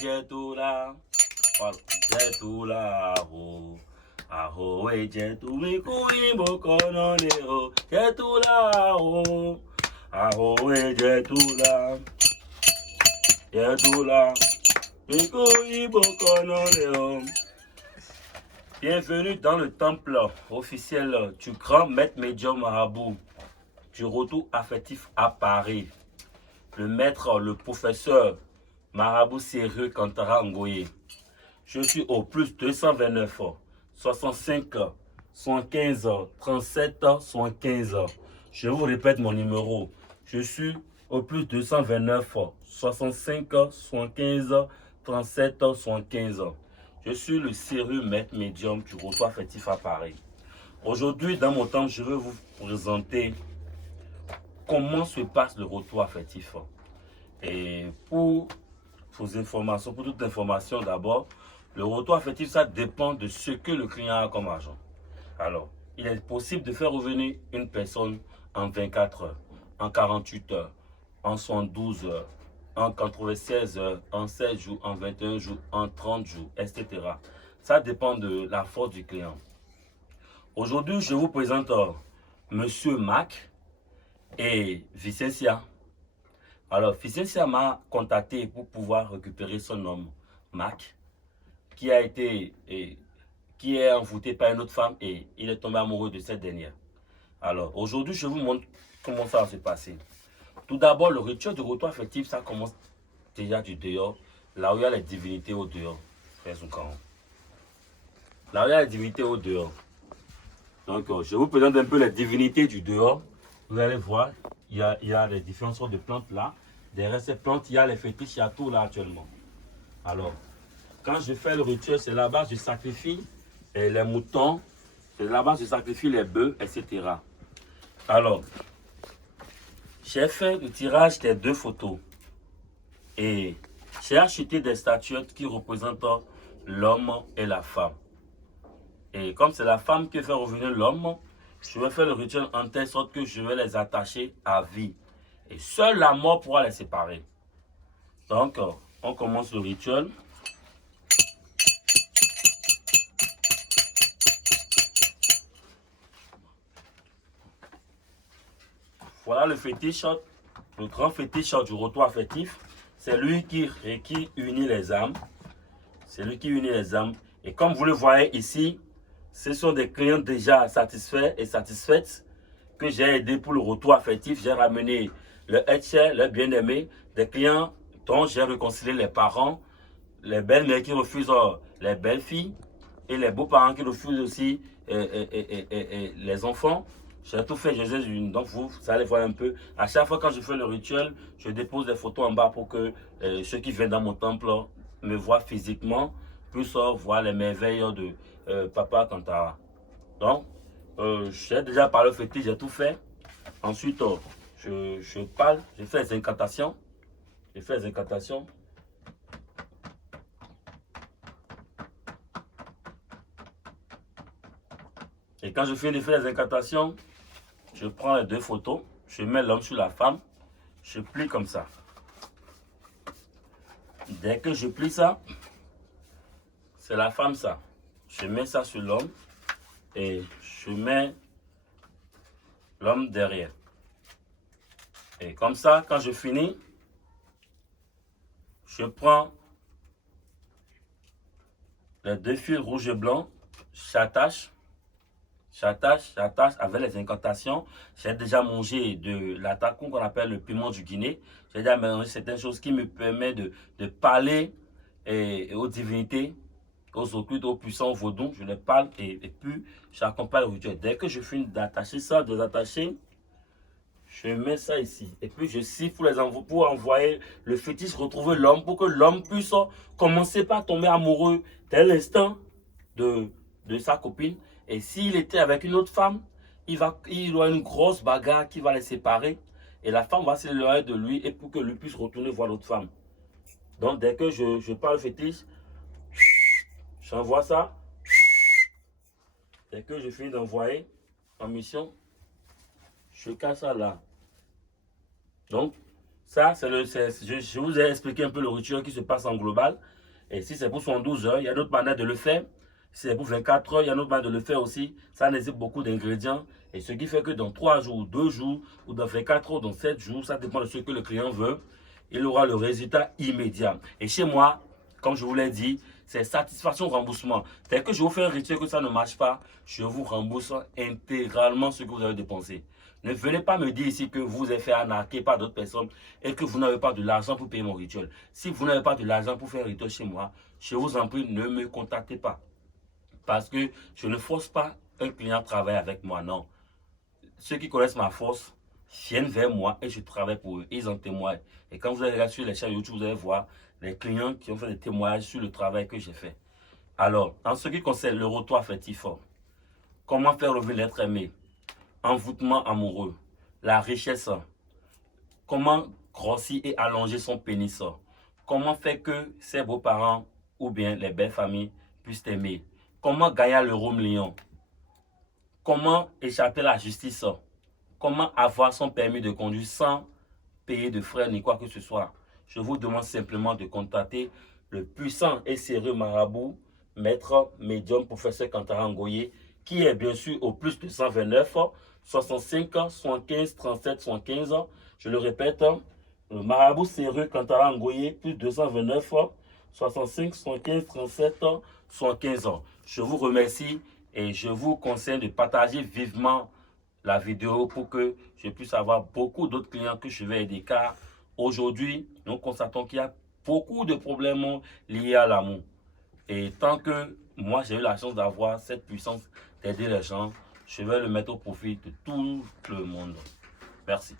Jetula. Jetula. Aho Jetu Mikui Bokono Neo. Jetula. Aho Jetula. Jetula. Mikui Bokono Neo. Bienvenue dans le temple officiel du grand maître médium marabout du retour affectif à Paris. Le maître, le professeur marabout sérieux Kantara Ngoye. Je suis au plus 229 65 75 37 75. Je vous répète mon numéro. Je suis au plus 229 65 75 37 75. Je suis le sérieux maître médium du retour affectif à Paris. Aujourd'hui, dans mon temps, je vais vous présenter comment se passe le retour affectif. Et pour vos informations, pour toute information d'abord, le retour affectif, ça dépend de ce que le client a comme argent. Alors, il est possible de faire revenir une personne en 24 heures, en 48 heures, en 72 heures, en 96 heures, en 16 jours, en 21 jours, en 30 jours, etc. Ça dépend de la force du client. Aujourd'hui, je vous présente Monsieur Mac et Vicentia. Alors, Vicentia m'a contacté pour pouvoir récupérer son homme, Mac, qui est envoûté par une autre femme et il est tombé amoureux de cette dernière. Alors, aujourd'hui, je vous montre comment ça va se passer. Tout d'abord, le rituel de retour affectif, ça commence déjà du dehors, là où il y a les divinités au dehors. Là où il y a les divinités au dehors. Donc, je vous présente un peu les divinités du dehors. Vous allez voir, il y a les différentes sortes de plantes là. Derrière ces plantes, il y a les fétiches, il y a tout là actuellement. Alors, quand je fais le rituel, c'est là-bas que je sacrifie les moutons, c'est là-bas que je sacrifie les bœufs, etc. Alors, j'ai fait le tirage des 2 photos et j'ai acheté des statuettes qui représentent l'homme et la femme. Et comme c'est la femme qui fait revenir l'homme, je vais faire le rituel en telle sorte que je vais les attacher à vie. Et seule la mort pourra les séparer. Donc, on commence le rituel. Voilà le fétiche, le grand fétiche du retour affectif. C'est lui qui unit les âmes. C'est lui qui unit les âmes. Et comme vous le voyez ici, ce sont des clients déjà satisfaits et satisfaites que j'ai aidé pour le retour affectif. J'ai ramené le headshare, le bien-aimé, des clients dont j'ai réconcilié les parents, les belles-mères qui refusent les belles-filles et les beaux-parents qui refusent aussi les enfants. J'ai tout fait, donc vous allez voir un peu. À chaque fois quand je fais le rituel, je dépose des photos en bas pour que ceux qui viennent dans mon temple me voient physiquement, puissent voir les merveilles de Papa Kantara. Donc, j'ai déjà parlé au fétiche, j'ai tout fait. Ensuite, je parle, je fais les incantations. Je fais les incantations. Et quand je finis de faire les incantations, je prends les 2 photos, je mets l'homme sur la femme, je plie comme ça. Dès que je plie ça, c'est la femme ça. Je mets ça sur l'homme et je mets l'homme derrière. Et comme ça, quand je finis, je prends les 2 fils rouge et blanc, j'attache avec les incantations. J'ai déjà mangé de l'attaque qu'on appelle le piment du Guinée. J'ai déjà mangé certaines choses qui me permettent de parler aux divinités, aux occultes, aux puissants, aux vaudous. Je les parle et puis j'accompagne le rituel. Dès que je finis d'attacher ça, de les attacher, je mets ça ici. Et puis je siffle pour envoyer le fétiche retrouver l'homme pour que l'homme puisse commencer par tomber amoureux dès l'instant de sa copine. Et s'il était avec une autre femme, il aura une grosse bagarre qui va les séparer. Et la femme va s'éloigner de lui et pour que lui puisse retourner voir l'autre femme. Donc dès que je parle fétiche, j'envoie ça. Dès que je finis d'envoyer en mission, je casse ça là. Donc, Ça, je vous ai expliqué un peu le rituel qui se passe en global. Et si c'est pour 72 heures, il y a d'autres manières de le faire. Si c'est pour 24 heures, il y a d'autres manières de le faire aussi. Ça nécessite beaucoup d'ingrédients. Et ce qui fait que dans 3 jours, 2 jours, ou dans 24 heures, dans 7 jours, ça dépend de ce que le client veut, il aura le résultat immédiat. Et chez moi, comme je vous l'ai dit, c'est satisfaction remboursement. Dès que je vous fais un rituel que ça ne marche pas, je vous rembourse intégralement ce que vous avez dépensé. Ne venez pas me dire ici que vous êtes fait arnaquer par d'autres personnes et que vous n'avez pas de l'argent pour payer mon rituel. Si vous n'avez pas de l'argent pour faire un rituel chez moi, je vous en prie, ne me contactez pas. Parce que je ne force pas un client à travailler avec moi, non. Ceux qui connaissent ma force viennent vers moi et je travaille pour eux. Ils en témoignent. Et quand vous allez regarder sur les chaînes YouTube, vous allez voir les clients qui ont fait des témoignages sur le travail que j'ai fait. Alors, en ce qui concerne le retour affectif, comment faire revenir l'être aimé, envoûtement amoureux, la richesse, comment grossir et allonger son pénis, comment faire que ses beaux-parents ou bien les belles familles puissent t'aimer, comment gagner le rhum lion, comment échapper à la justice, comment avoir son permis de conduire sans payer de frais ni quoi que ce soit. Je vous demande simplement de contacter le puissant et sérieux marabout, maître médium professeur Kantara Ngoye, qui est bien sûr au plus de 129 65 75 37 75. Je le répète, le marabout sérieux Kantara Ngoye, plus 229 65 75 37 75 ans. Je vous remercie et je vous conseille de partager vivement la vidéo pour que je puisse avoir beaucoup d'autres clients que je vais aider, car aujourd'hui, nous constatons qu'il y a beaucoup de problèmes liés à l'amour. Et tant que moi, j'ai eu la chance d'avoir cette puissance d'aider les gens, je vais le mettre au profit de tout le monde. Merci.